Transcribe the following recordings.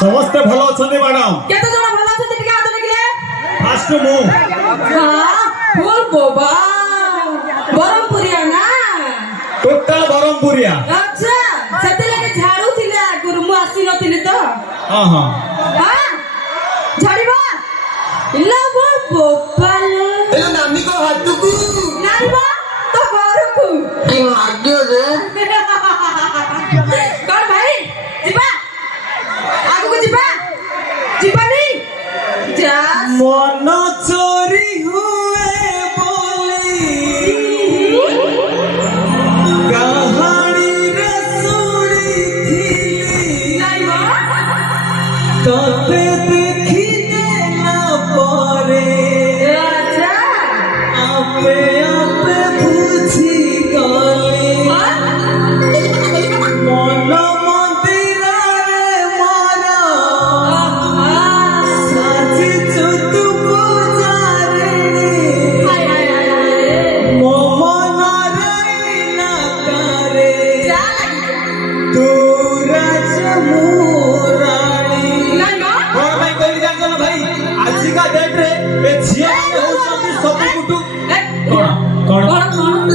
समस्ते भल अच्छा मैडम केते जण भल अच्छा टिके हाथ देखिले फास्ट मु हां फुल बोबा बरमपुरिया ना टोटल बरमपुरिया अच्छा सेते लगे झाड़ू थिले गुरु मु आसी नथिले तो हां हां हां झाड़ीबा इल्ला बोल बोपालो ए नानी को हाटुकू नाईबा तो घरकू ए माग्यो रे कौन भाई जिबा आगु को जिबा जिबानी जा मन चोरी हुए बोली कहानी रे सुनी थी नाईबा तते देखी देला परे अच्छा आपे आपे बुझी गले मन मंदिर रे मारा साची चुतु पुजारी हाय हाय हाय मो मन रैना करे जा तू राज मुरारी नाईबा और भाई कोई जानतो ना भाई आज का डेट रे ए झिया होचंती सब कुटु कोन कोन कौन कौन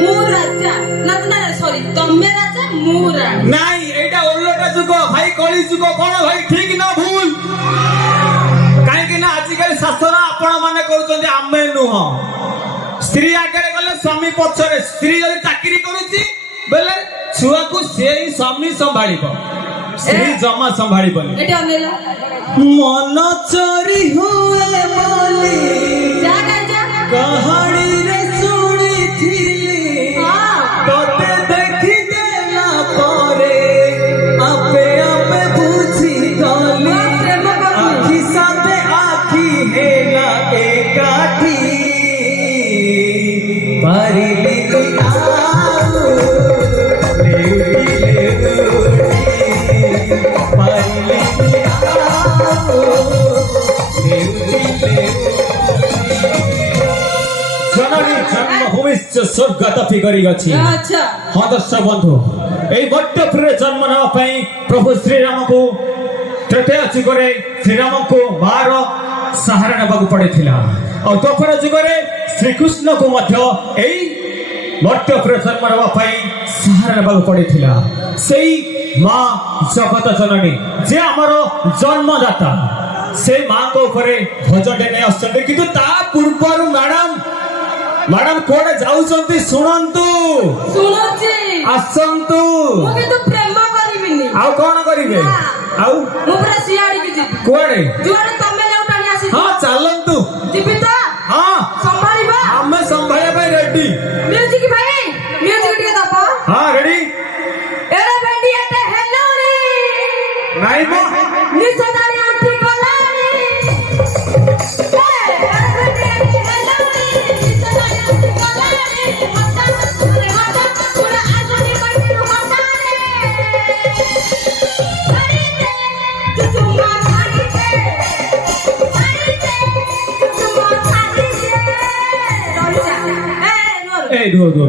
मु राजा ना ना सॉरी तमे राजा मु राणी নাই এইটা ওল্লোটা যুগ ভাই কলি যুগ কোন ভাই ঠিক না ভুল কাইকি না আজিকালি শাস্ত্র আপন মানে করুচନ୍ତି ଆମେ ନୁହ স্ত্রী আগে গলে স্বামী পছরে স্ত্রী যদি চাকরি করুচি বেলে ছুয়াকু সেই স্বামী সম্ভাଳିব স্ত্রী জমা সম্ভাଳିবনি এটি অনেলা মন চোরি হুয়ে বলি যা যা कहानी रे सुनिथिली हां तोते देखी देला परे आपे आपे बुझी गली प्रेम करू आखी साथे आखी हेला एकाठी परिली आऊ परिली आऊ जननी जन्मभूमिश्च स्वर्गतपि गरिगछि अच्छा हाँ दर्शक बंधु এই বট্টপুরে জন্ম নেওয়া ପାଇଁ প্রভু শ্রীরামକୁ ତ୍ରେତୟା ଯୁଗରେ ଶ୍ରୀରାମଙ୍କୁ ମାର ସାହାରା ନେବାକୁ ପଡ଼ିଥିଲା ଆଉ ଦ୍ୱାପର ଯୁଗରେ ଶ୍ରୀକୃଷ୍ଣଙ୍କୁ ମଧ୍ୟ ଏଇ ବଟ୍ଟପୁରେ ଜନ୍ମ ନେବା ପାଇଁ ସାହାରା ନେବାକୁ ପଡ଼ିଥିଲା ସେଇ ମା ଜଗତ ଜନନୀ ଯେ ଆମର ଜନ୍ମଦାତା ସେ ମାଙ୍କ ଉପରେ ଭୋଜଟେ ନେଇ ଆସୁଛନ୍ତି କିନ୍ତୁ ତା ପୂର୍ବରୁ मैडम कोड़े जाउचंती सुनंतु सुनोची आसंतु मु किंतु प्रेम करिबिनी आउ कोन करिवे आउ मु पूरा सियाड़ी की जिबी कोड़े जुआरे तमे लेउटानी आसी हां चलंतु जिबी तो हां संभाळीबा हमें संभाळे भाई रेडी म्यूजिक भाई म्यूजिक टिके दबो हां रेडी एरे बेंडी एटे हेलो रे नाही मो निसदारी आंटी कोलानी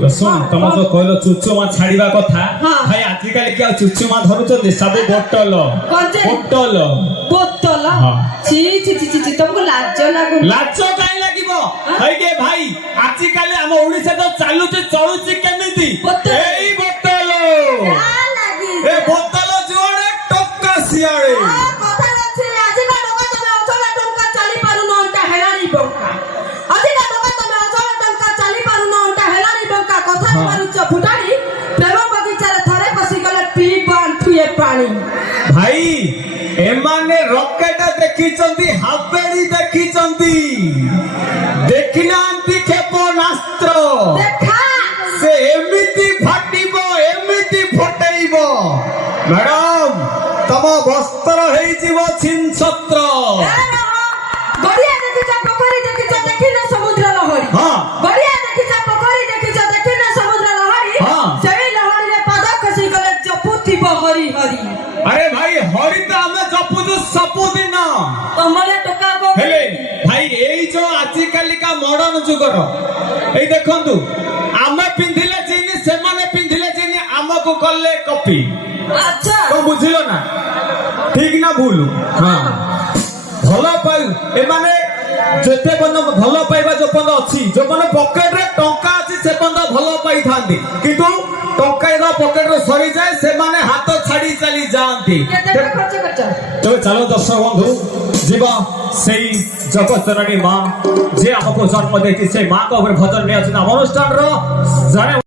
दो सुन तुम जो कहलो चुचुमा छाड़ीबा कथा भाई आजि काली क्या चुचुमा धरुचंदी सब बोतल बोतल बोतल ची ची ची ची तुमको लाज लागो लाज काई लागिबो भाई के भाई आजि काली हम ओडिसा तो चालू चलुची केमिति एई बोतल लागी ए बोतल जोड़े टक्का सियाळे কথা আছে আজি का लोक তুমি অচল টঙ্কা চালি পারু নটা হেলানি বঙ্কা আজি का लोक তুমি অচল টঙ্কা চালি পারু নটা হেলানি বঙ্কা কথা পারুছ ফুটানি প্রেম বগিচারে থরে বসি গলে পি বান্থুয়ে পানি भाई एमाने रॉकेट देखिचंती हाबेड़ी देखिचंती देखिनांती क्षेपणास्त्र देखा से एमिति फाटिबो एमिति फटेइबो मैडम तम वस्त्र हेई जीवो छिन छत्र গড়িয়া দেখিছ পোখরি দেখিছ দেখি না সমুদ্র লহরি হ্যাঁ গড়িয়া দেখিছ পোখরি দেখিছ দেখি না সমুদ্র লহরি হ্যাঁ। সেই লহরিরে পাদ খসি গলে জপুথিব হরি হরি আরে ভাই হরি তো আমি জপুଛୁ ସବୁଦିନ ତମলে ଟୋକା ଗୋ ହେଲେ ଭାଇ ଏଇ ଯୋଉ ଆଜିକାଲିକା ମଡର୍ଣ୍ଣ ଯୁଗର ଏଇ ଦେଖନ୍ତୁ ଆମେ ପିନ୍ଧିଲେ ଜିନ୍ସ ସେମାନେ ପିନ୍ଧିଲେ ଜିନ୍ସ ଆମକୁ କଲେ କପି ଆଚ୍ଛା କଣ ବୁଝିଲ ନା ଠିକ ନା ଭୁଲ ହଁ ଭଲ ପାଇ ଏମାନେ ଯେତେ ପର୍ଯ୍ୟନ୍ତ ଭଲ ପାଇବା ଯୋଉ ପର୍ଯ୍ୟନ୍ତ ଅଛି ଯୋଉମାନେ ପକେଟରେ ଟଙ୍କା ଅଛି ସେ ପର୍ଯ୍ୟନ୍ତ ଭଲ ପାଇଥାନ୍ତି କିନ୍ତୁ ଟଙ୍କା ପକେଟରେ ସରିଯାଏ ସେମାନେ ହାତ ଛାଡି ଚାଲି ଯାଆନ୍ତି କେତେ ଟଙ୍କା ଖର୍ଚ୍ଚ କରିଛ ତେବେ ଚାଲ ଦର୍ଶକ ବନ୍ଧୁ ଯିବା ସେଇ ଜଗତଜନନୀ ମା ଯିଏ ଆମକୁ ଜନ୍ମ ଦେଇଛି ସେଇ ମାଙ୍କ ଉପରେ ଭଜନ ନିଆଯାଉଛି ଆମ ଅନୁଷ୍ଠାନର ଜଣେ